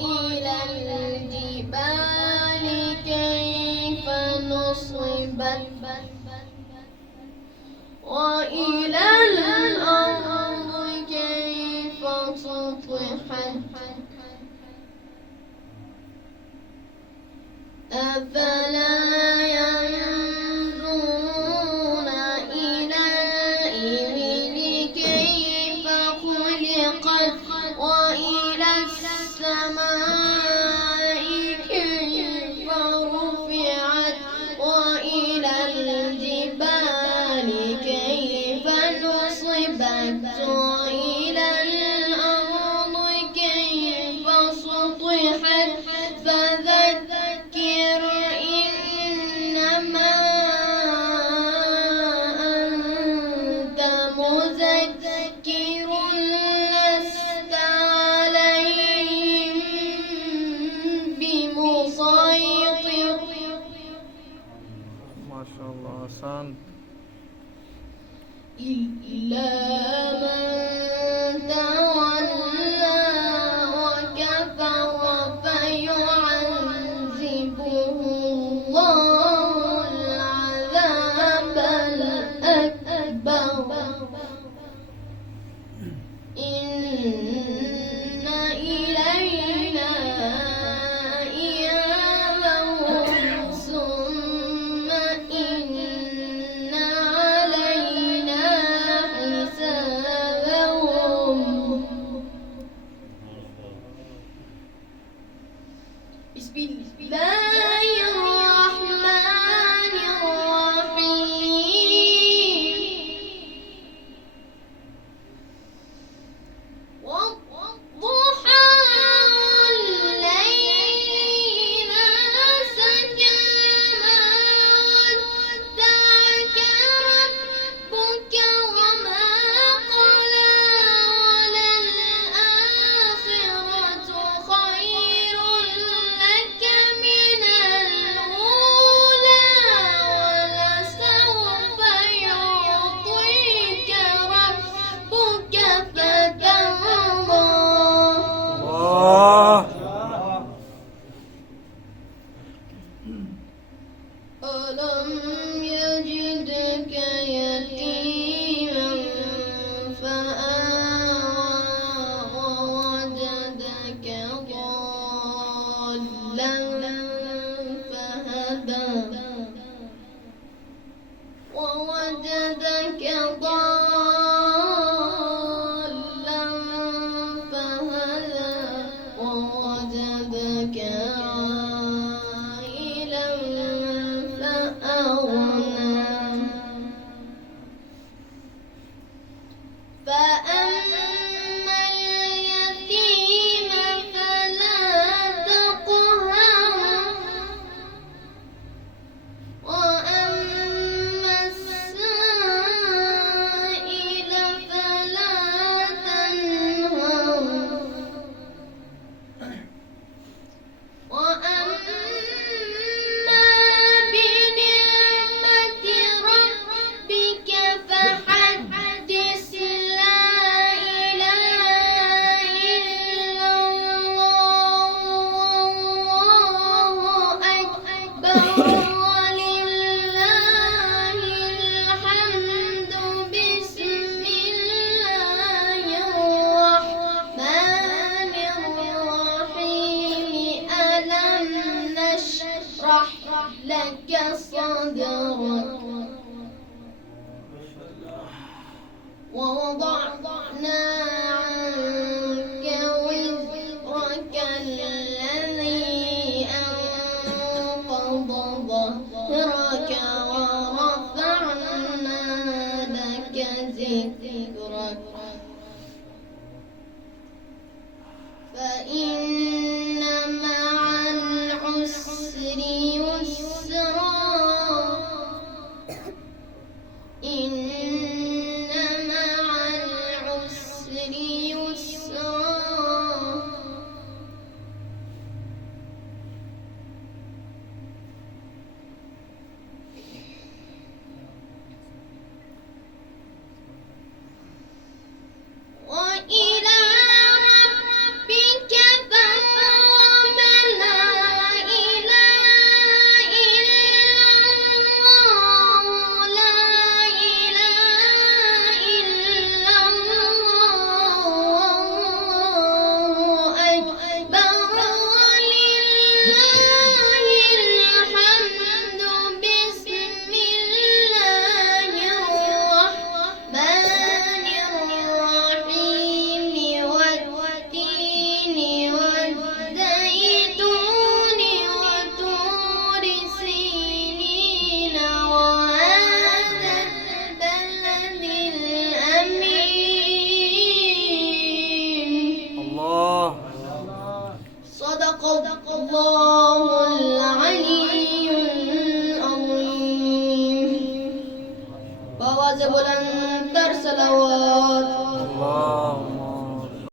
وإلى الجبال كيف نصبت وإلى الأرض كيف سطحت أفلا ينظرون إلى الإبل كيف خلقت وإلى السماء كيف رفعت وإلى الجبال كيف نصبت وإلى الأرض كيف سطحت فذكر إنما أنت مذكر لست عليهم بمسيطر. ما شاء الله أحسنت. إلا من تولى وكفر فيعذبه الله العذاب الأكبر إن إلينا إيابهم ثم إن علينا حسابهم. بسم الله الرحمن الرحيم والضحى والليل إذا سجى ما ودعك ربك وما قلى وللآخرة خير لك من الأولى ولسوف يعطيك ربك فترضى. الله. ألم يجدك يتيما فآوى ووجدك ضالا فهدى ووجدك ضالا فهدى ووجدك عائلا فأغنى فأما اليتيم فلا تقهر وأما السائل فلا تنهر وأما بنعمة ربك فحدث لا إله إلا الله والله أكبر ولله الحمد. بسم الله الرحمن الرحيم ألم نشرح لك صدرك ووضعنا عنك وزرك الذي أنقض ظهرك ورفعنا لك ذكرك فإن مع العسر يسرا إن مع العسر الله